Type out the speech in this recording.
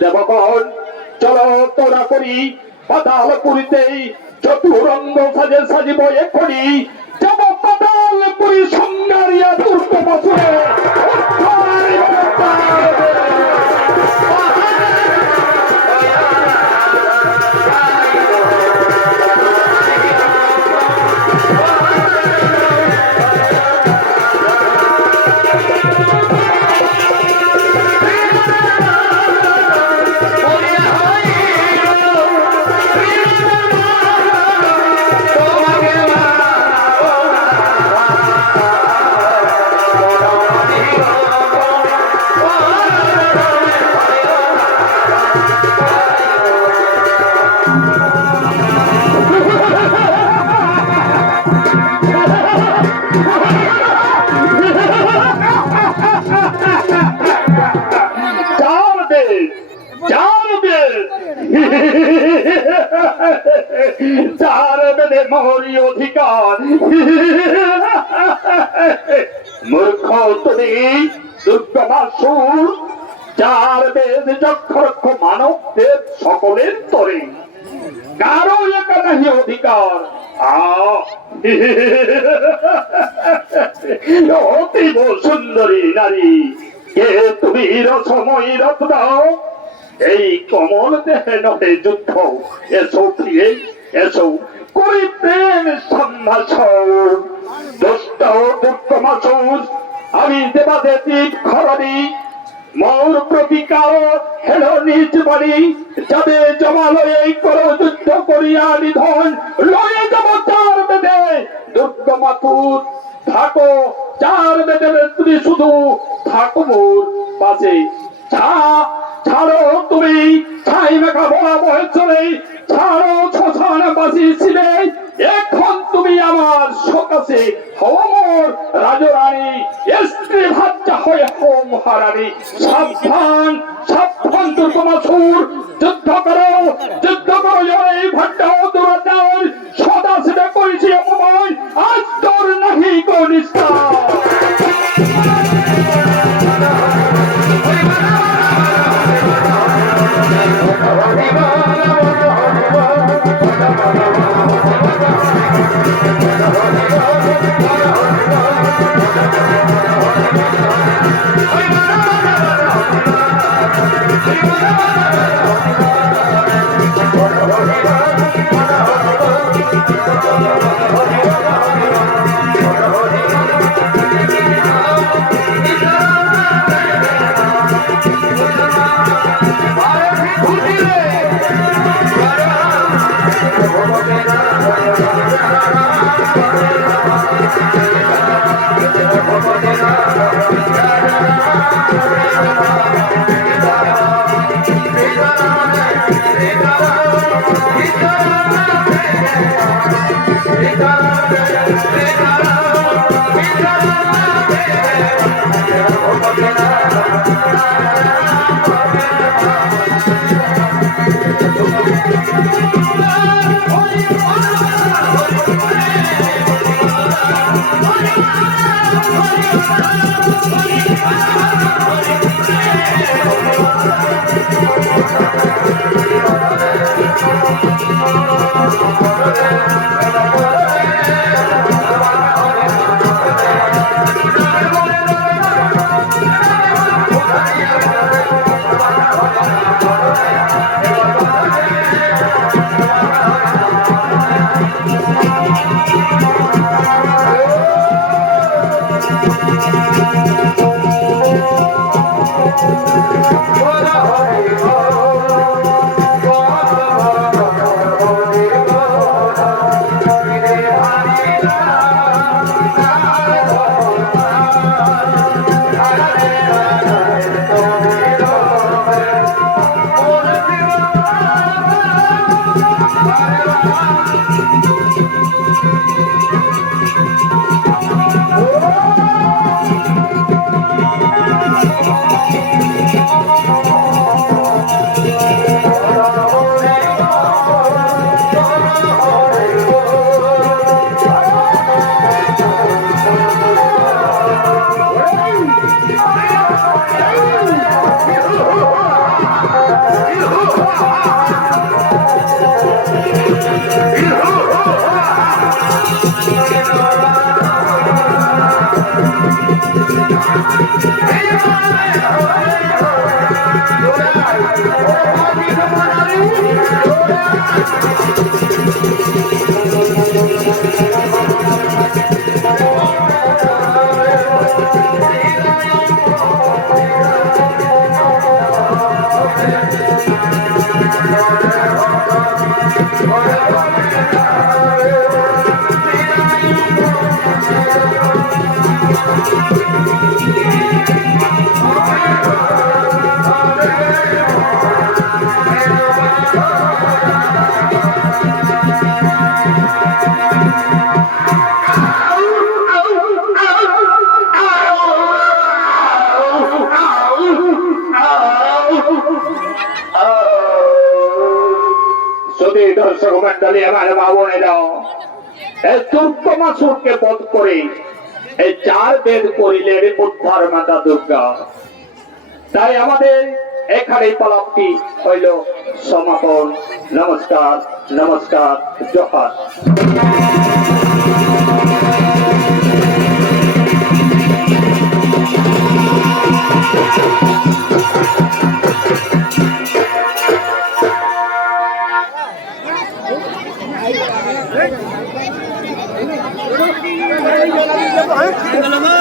দেবগণ চলো তোরা করি পাতালপুরীতেই চতুরঙ্গ সাজে সাজিব এখনই যাব পাতালপুরী সংগারিয়া দুর্গ বছরে মহরী অধিকার মূর্খ তুমি দুর্গমাসুর যার বেদ যক্ষরক্ষ মানবদের সকলের তরে কারো একা নাহি অধিকার অতীব সুন্দরী নারী কে তুমি রসময়ী রত্ন এই কমল দেহে নহে যুদ্ধ এসো ফিরে এসো করি প্রেম সম্ভাষণ দুষ্ট দুর্গমাসুর আমি দেবাদেবী খরণী মোর প্রতিকার হেল নিজ বাড়ি যাবে জমালয়ে করো যুদ্ধ করিয়া নিধন লয়ে যাব চার বেদে দুর্গমাতুর থাকো চার বেদে তুমি শুধু থাকো মোর পাশে ছাড়ো তুমি ছাই মেঘা বলা বয়সরে ছাড়ো শ্মশান বাসী শিবে এখন তুমি আমার সকাশে হওয়ার রাজরানী স্ত্রী ভাজ্যা হয়ে হো মহারানী সাবধান সাবধান দুর্গমাসুর যুদ্ধ করো এই ভাজ্যা দুরাচার সদা সেটা করেছি অপমান আজ তোর নাহি কো নিস্তার যদি দর্শক মন্ডলী আমার মা বোনেরা এই দুর্গমা সুরকে বধ করে এই 4 বেদ করিলেন উদ্ধার মাতা দুর্গা। তাই আমাদের এখানে পালাপটি হইল সমাপন। নমস্কার, নমস্কার, জোহার। Hey,